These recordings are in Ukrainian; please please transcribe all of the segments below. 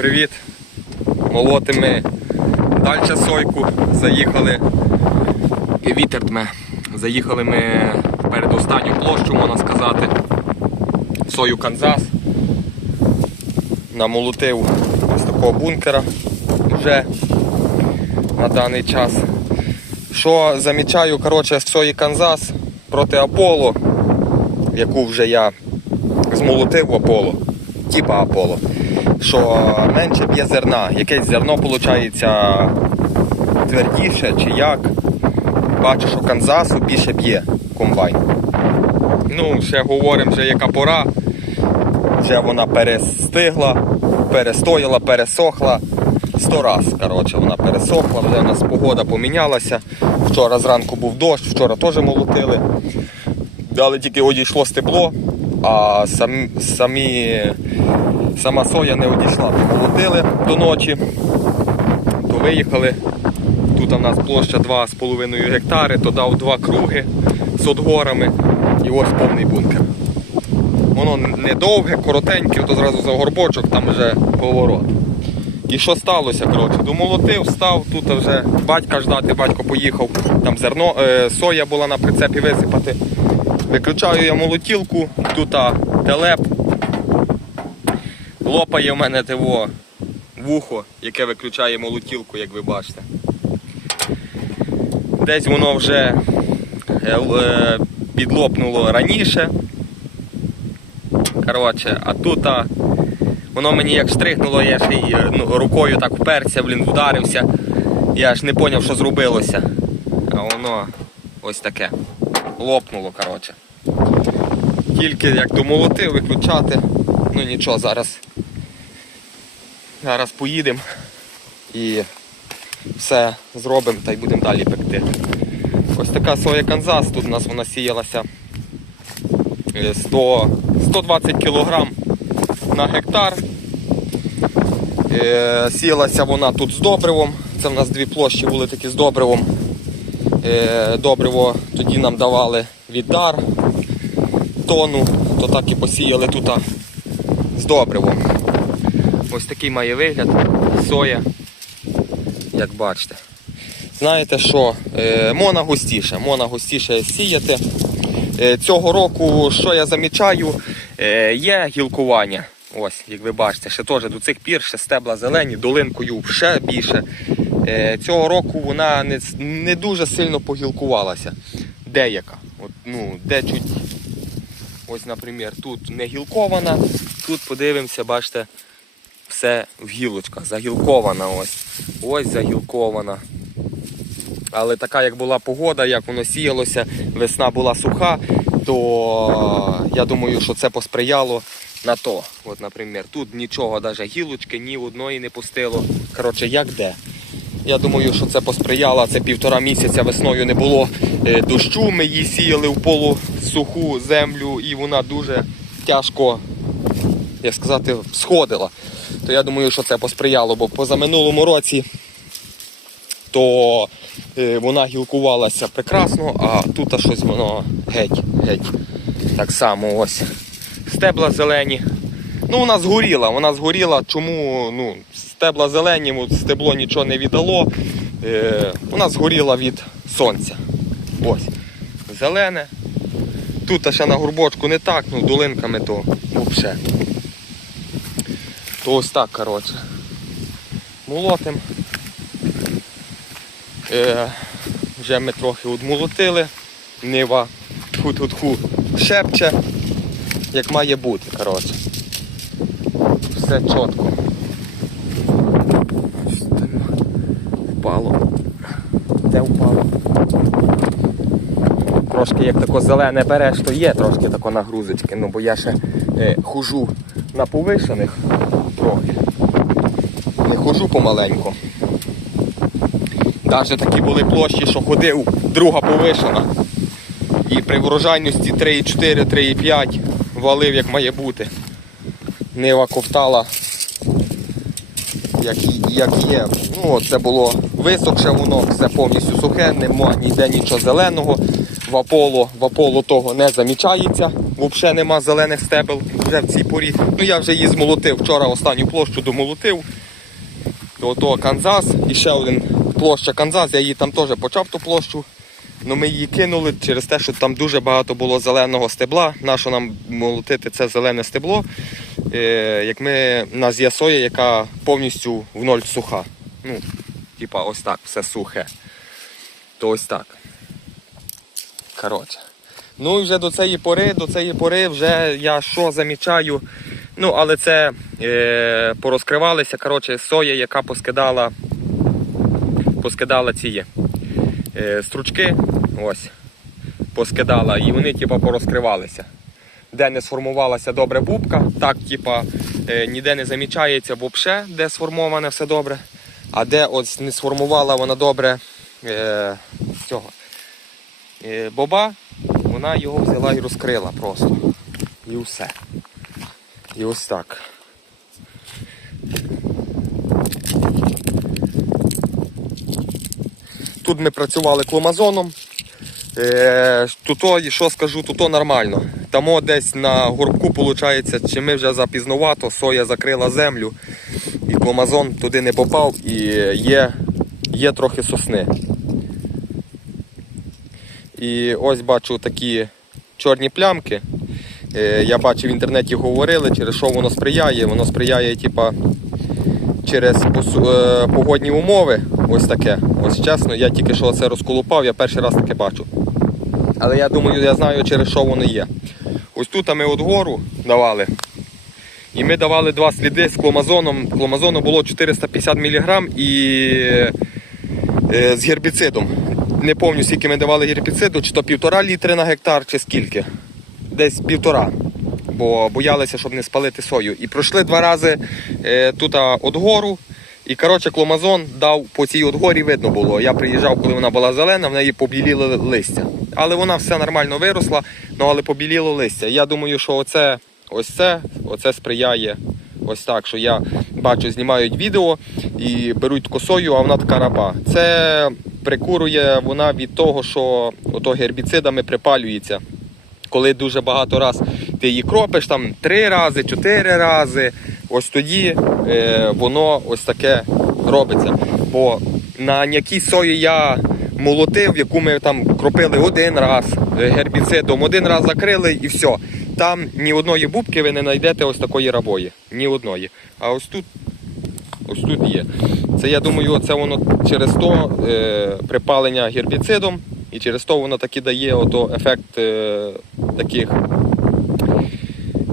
Привіт! Молоти ми далі сойку. Заїхали. Вітер дме. Заїхали ми в передостанню площу, можна сказати. Сою Канзас. Намолотив ось такого бункера вже на даний час. Що замічаю, коротше, з сої Канзас проти Аполло, яку вже я змолотив в Аполло, типа Аполло, що менше б'є зерна. Якесь зерно виходить твердіше чи як. Бачу, що Канзасу більше б'є комбайн. Ну, ще говоримо, вже яка пора. Вже вона перестигла, перестояла, пересохла. Сто раз, коротше, вона пересохла, вже у нас погода помінялася. Вчора зранку був дощ, вчора теж молотили. Але тільки одійшло стебло, а самі, самі, сама соя не одійшла. Молотили до ночі, то виїхали. Тут у нас площа 2,5 гектари, то дав два круги з отгорами і ось повний бункер. Воно не довге, коротеньке, то зразу за горбочок, там вже поворот. І що сталося? коротше, Домолотив, став, тут вже батька ждати, батько поїхав, там зерно, е, соя була на прицепі висипати. Виключаю я молотілку, тут телеп. Лопає в мене того вухо, яке виключає молотілку, як ви бачите. Десь воно вже е, е, підлопнуло раніше. Коротше, а тут а, воно мені як штрихнуло, я ще й е, ну, рукою так вперся, блін, вдарився. Я ж не зрозумів, що зробилося. А воно ось таке. Лопнуло, коротше. Тільки як домолотив, виключати. Ну нічого, зараз. Зараз поїдемо і все зробимо та й будемо далі пекти. Ось така соя Канзас, тут у нас вона сіялася е, 100, 120 кг на гектар. Е, Сіялася вона тут з добривом. Це в нас дві площі були такі з добривом. Е, Добриво тоді нам давали віддар тону, то так і посіяли тут з добривом. Ось такий має вигляд соя, як бачите. Знаєте що, е, мона густіше, мона густіше сіяти. Е, Цього року, що я замічаю, е, є гілкування. Ось, як ви бачите, ще теж до цих пір ще стебла зелені, долинкою ще більше. Цього року вона не, не дуже сильно погілкувалася. Деяка. От, ну, де чуть, ось, наприклад, тут не гілкована, тут подивимося, бачите, все в гілочках, загілкована ось. Ось загілкована. Але така, як була погода, як воно сіялося, весна була суха, то я думаю, що це посприяло на то. От, наприклад, тут нічого, навіть гілочки, ні одної не пустило. Коротше, як де. Я думаю, що це посприяло. Це півтора місяця весною не було е, дощу. Ми її сіяли в полусуху землю і вона дуже тяжко, як сказати, сходила. То я думаю, що це посприяло, бо позаминулому році то е, вона гілкувалася прекрасно, а тут щось воно геть, геть. Так само ось. Стебла зелені. Ну, вона згоріла, вона згоріла. Чому ну, стебла зелені, стебло нічого не віддало. Е, вона згоріла від сонця. Ось. Зелене. Тут ще на горбочку не так, ну долинками то взагалі. То ось так, коротше. Молотим. Е, вже ми трохи одмолотили. Нива тху-тху-тху шепче, як має бути, коротше. Все чітко. Впало. Де впало? Трошки як тако зелене береш, то є трошки тако нагрузочки, ну бо я ще е, хожу на повишених трохи. Не хожу помаленьку. Навіть такі були площі, що ходив друга повишена. І при врожайності 3,4, 3,5 валив як має бути. Нива ковтала, як, як є. Ну, це було висохше воно, все повністю сухе, нема ніде нічого зеленого. В Аполло, в Аполло того не замічається. взагалі нема зелених стебел вже в цій порі. Ну я вже її змолотив. Вчора останню площу домолотив. До Канзас і ще один площа Канзас. Я її там теж почав ту площу. Ну ми її кинули через те, що там дуже багато було зеленого стебла. Нащо нам молотити це зелене стебло? Е, як ми у нас є соя, яка повністю в ноль суха. Ну, типа ось так, все сухе. То ось так. Коротше. Ну і вже до цієї пори, до цієї пори вже я що замічаю. Ну, але це е, порозкривалися. Коротше, соя, яка поскидала, поскидала ці е, стручки. Ось. Поскидала, і вони типа порозкривалися. Де не сформувалася добре бубка, так типа е, ніде не замічається взагалі, де сформоване все добре. А де ось не сформувала вона добре е, цього е, боба, вона його взяла і розкрила просто. І все. І ось так. Тут ми працювали кломазоном. Е, туто, і що скажу, туто нормально. Тамо десь на горбку, виходить, чи ми вже запізнувато, соя закрила землю, і кломазон туди не попав, і є, є трохи сосни. І ось бачу такі чорні плямки. Е, Я бачив в інтернеті говорили, через що воно сприяє. Воно сприяє, типа, через е, погодні умови. Ось таке. Ось чесно, я тільки що це розколупав, я перший раз таке бачу. Але я думаю, я знаю, через що воно є. Ось тут ми от гору давали. І ми давали два сліди з кломазоном. Кломазону було 450 мг і е, з гербіцидом. Не пам'ятаю, скільки ми давали гербіциду, чи то півтора літри на гектар, чи скільки. Десь півтора. Бо боялися, щоб не спалити сою. І пройшли два рази е, тут а, от гору. І коротше, кломазон дав по цій от горі видно було. Я приїжджав, коли вона була зелена, в неї побіліло листя. Але вона все нормально виросла, ну але побіліло листя. Я думаю, що оце, ось це, оце сприяє ось так, що я бачу, знімають відео і беруть косою, а вона така раба. Це прикурує вона від того, що ото гербіцидами припалюється. Коли дуже багато раз ти її кропиш, там три рази, чотири рази, ось тоді е, воно ось таке робиться. Бо на м'якій сої я молотив, яку ми там кропили один раз е, гербіцидом, один раз закрили і все. Там ні одної бубки ви не знайдете ось такої рабої. Ні одної. А ось тут ось тут є. Це я думаю, це воно через то е, припалення гербіцидом, і через то воно таки дає ото ефект е, таких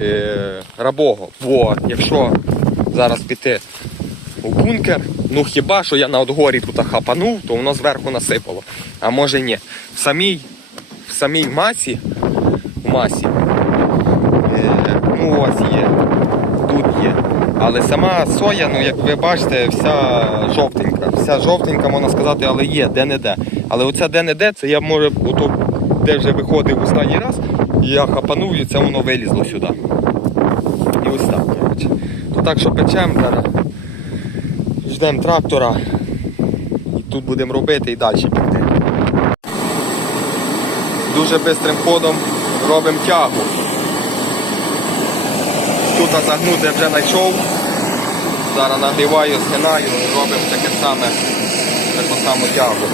е, рабого. Бо якщо зараз піти у бункер, ну хіба що я на отгорі тут хапанув, то воно зверху насипало. А може ні. В самій, в самій масі, в масі, е, ну ось є, тут є. Але сама соя, ну як ви бачите, вся жовтенька. Вся жовтенька, можна сказати, але є де-не-де. Але оце де-не-де, це я може, ото, де вже виходив останній раз, я хапанув і це воно вилізло сюди. І ось так, коротше. То так що печемо зараз. Ждемо трактора. І тут будемо робити і далі піти. Дуже швидким ходом робимо тягу. Тут загнути вже знайшов. Зараз нагріваю, згинаю, робимо таке саме, таку саму тягу.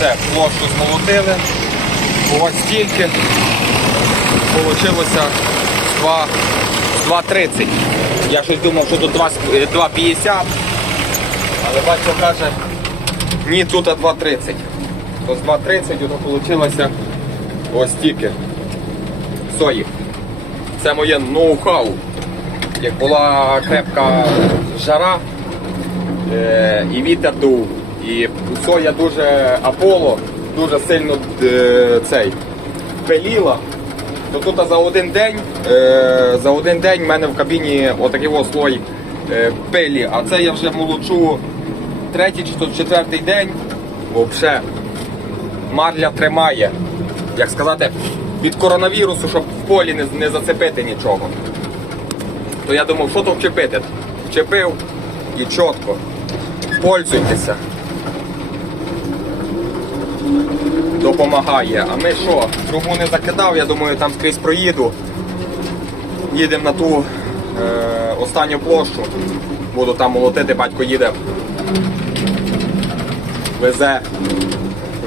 Все, площу змолотили. Ось стільки. Получилося з 2 з 2,30. Я щось думав, що тут 2 з- е, 2,50. Але батько каже, ні, тут 2,30. То з 2,30 воно вийшло ось стільки. Сої. Це моє ноу-хау. Як була крепка жара е, і вітер дув, і соя дуже аполо, дуже сильно е, цей пиліла, то тут за один день, е, за один день в мене в кабіні отакий слой е, пилі, а це я вже молочу третій чи четвертий день. Взагалі, марля тримає. Як сказати, від коронавірусу, щоб в полі не, не зацепити нічого. То я думав, що то вчепити? Вчепив і чітко. Пользуйтеся. Допомагає. А ми що? Трубу не закидав, я думаю, там скрізь проїду. Їдемо на ту е, останню площу. Буду там молотити, батько їде. Везе,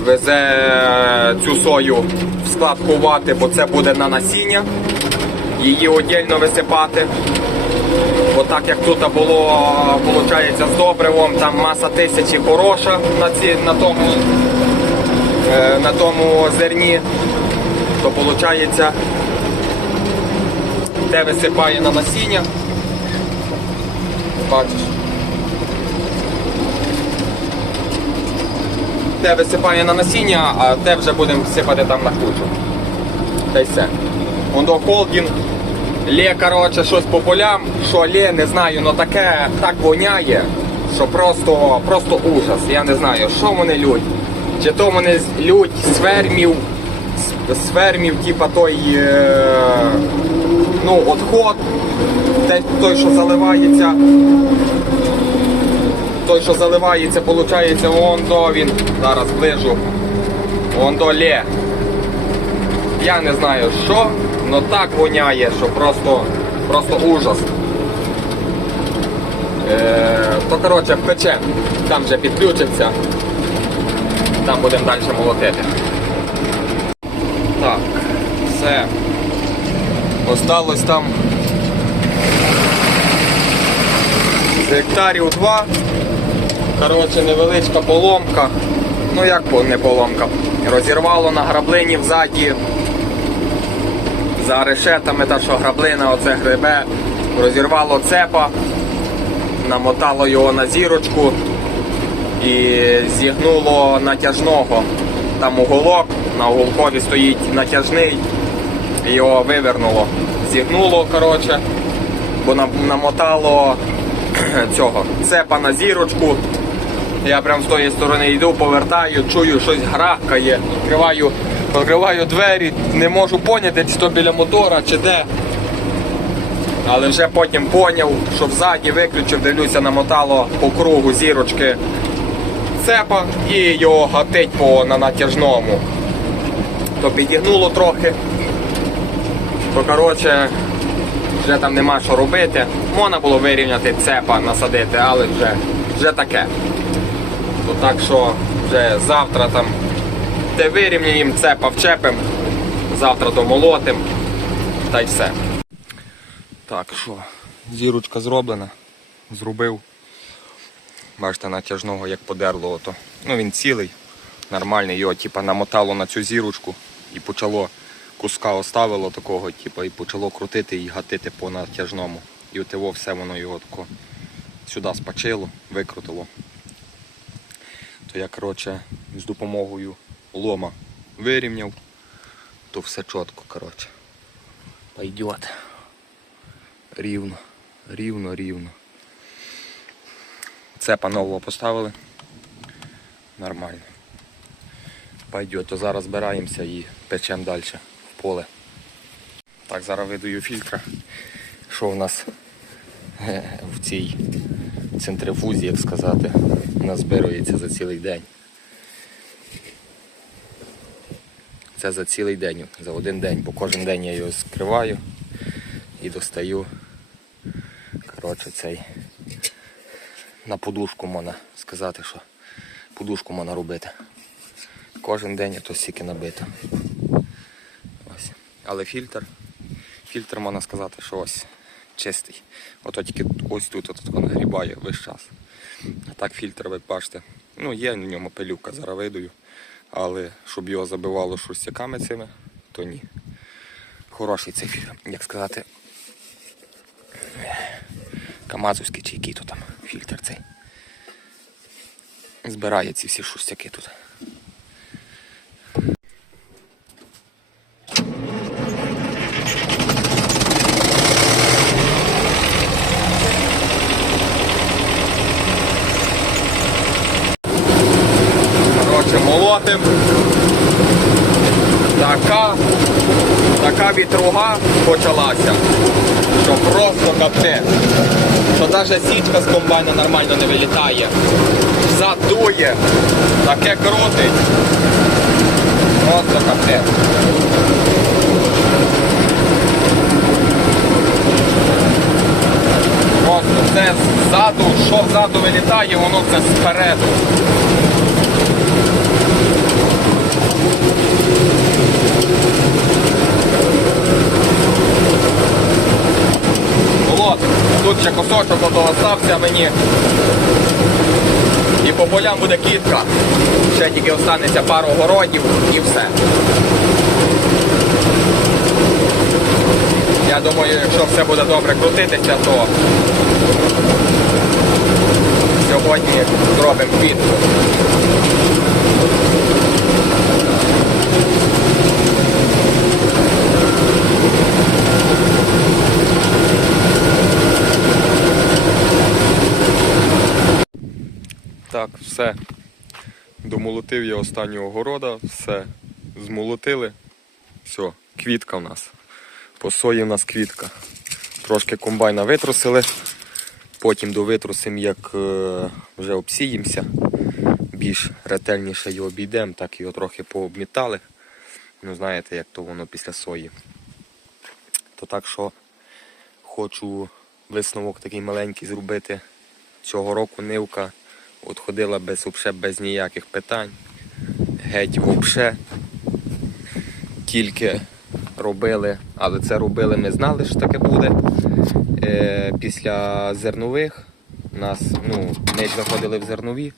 везе цю сою в склад ховати, бо це буде на насіння. Її віддільно висипати. Бо так як тут було, виходить, з добривом, там маса тисячі хороша на, ці, на, тому, е, на тому зерні, то виходить, те висипає на насіння. Бачиш. Те висипає на насіння, а те вже будемо сипати там на кучу. Та й все. Воно холдинг. Лє, коротше, щось по полям, що лє, не знаю, но таке так воняє, що просто, просто ужас. Я не знаю, що вони лють. Чи то вони лють з фермів, з- з фермів, типа той е, ну, отход, той, що заливається. Той, що заливається, виходить, вон до він. Зараз ближу. Вон до лє. Я не знаю що, але так воняє, що просто, просто ужас. Е, то коротше пече, там вже підключиться, там будемо далі молотити. Так, все. Осталось там з гектарів два. Коротше, невеличка поломка. Ну як не поломка? Розірвало на граблині взаді за решетами, та що граблина оце гребе, розірвало цепа, намотало його на зірочку і зігнуло натяжного. Там уголок, на уголкові стоїть натяжний, його вивернуло. Зігнуло, коротше, бо намотало цього цепа на зірочку. Я прям з тої сторони йду, повертаю, чую, щось грахкає, відкриваю, відкриваю двері, не можу поняти, чи то біля мотора, чи де. Але вже потім поняв, що взаді виключив, дивлюся, намотало по кругу зірочки цепа і його гатить по на натяжному. То підігнуло трохи. То коротше, вже там нема що робити. Можна було вирівняти цепа, насадити, але вже, вже таке. То так що вже завтра там те вирівняємо, цепа вчепимо, завтра домолотим та й все. Так що, зірочка зроблена, зробив. Бачите, натяжного як подерло ото. Ну він цілий, нормальний, його типа намотало на цю зірочку і почало куска оставило такого, типа, і почало крутити і гатити по натяжному. І от його все воно його тако сюди спачило, викрутило. То я, коротше, з допомогою лома вирівняв, то все чітко, коротше. Пойдет. Рівно, рівно, рівно. Цепа нового поставили. Нормально. Пойдет, то зараз збираємося і печемо далі в поле. Так, зараз видаю фільтра. Що в нас е, в цій центрифузі, як сказати, назбирується за цілий день. Це за цілий день, за один день, бо кожен день я його скриваю і достаю. Коротше, цей на подушку можна сказати, що подушку можна робити. кожен день то стільки набито. Ось. Але фільтр, фільтр можна сказати, що ось чистий. Ото тільки ось тут от, от, нагрібає весь час. А так фільтр, ви бачите, ну є в ньому пилюка, зараз видаю. Але щоб його забивало шустяками цими, то ні. Хороший цей як сказати. Камазовський чи який то там фільтр цей. Збирає ці всі шустяки тут. Коротше, молотим. Така, така вітруга почалася, що просто капець. Що навіть січка з комбайна нормально не вилітає. Задує, таке крутить. Просто капець. Просто все ззаду, що ззаду вилітає, воно все спереду. От, тут ще кусочок ото остався мені. І по полям буде кітка. Ще тільки останеться пару городів і все. Я думаю, якщо все буде добре крутитися, то сьогодні зробимо квітку. Так, все. Домолотив я останнього города, все. Змолотили. Все, квітка в нас. По сої в нас квітка. Трошки комбайна витрусили. Потім довитрусимо, як е, вже обсіємося. Більш ретельніше його обійдемо, так його трохи пообмітали. Ну, знаєте, як то воно після сої. То так що хочу висновок такий маленький зробити. Цього року нивка от ходила без, вообще, без ніяких питань. Геть вообще. Тільки робили, але це робили, ми знали, що таке буде. Е, після зернових нас, ну, ми заходили в зернові.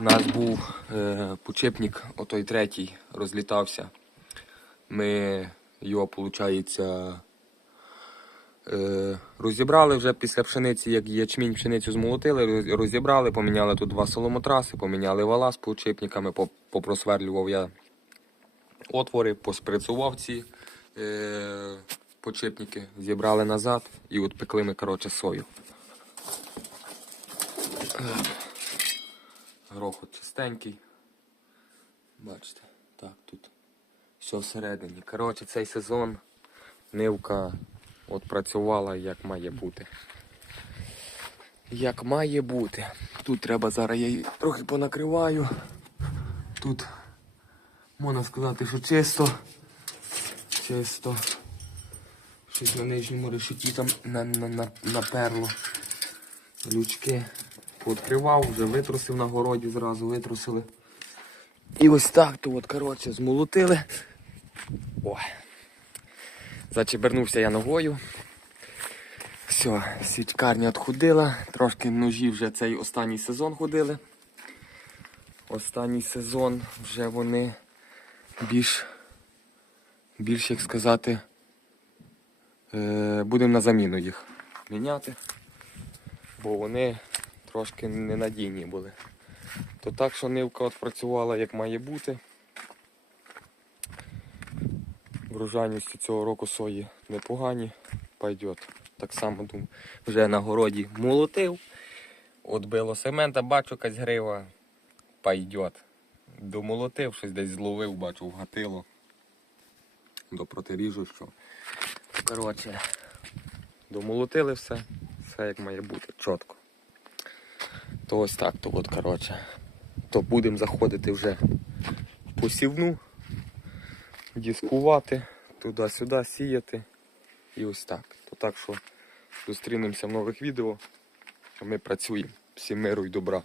У нас був е, почепник, отой третій, розлітався. Ми його, виходить, розібрали вже після пшениці, як ячмінь пшеницю змолотили, розібрали, поміняли тут два соломотраси, поміняли вала з підшипниками, по- попросверлював я отвори, посприцював ці е, підшипники, зібрали назад і от пекли ми коротше, сою. Е, Грохот чистенький. Бачите, так, тут все всередині. Коротше, цей сезон нивка от працювала як має бути. Як має бути. Тут треба зараз я її трохи понакриваю. Тут можна сказати, що чисто. Чисто. Щось на нижньому решеті там на, на, на, наперло. Лючки пооткривав, вже витрусив на городі, зразу витрусили. І ось так то от, коротше, змолотили. Ой. Зачебернувся я ногою. Все, свічкарня відходила. Трошки ножі вже цей останній сезон ходили. Останній сезон вже вони більш, більш як сказати, е, будемо на заміну їх міняти, бо вони трошки ненадійні були. То так, що нивка от працювала як має бути. Врожайності цього року сої непогані. Пойдет. Так само думаю. Вже на городі молотив. Отбило семента, бачу якась грива. Пойдет. Домолотив, щось десь зловив, бачу, вгатило. До протиріжу, що. Коротше, домолотили все. Все як має бути, чітко. То ось так, то от, коротше. То будемо заходити вже в посівну дискувати, туди-сюди сіяти. І ось так. То так що зустрінемося в нових відео. Ми працюємо. Всім миру і добра.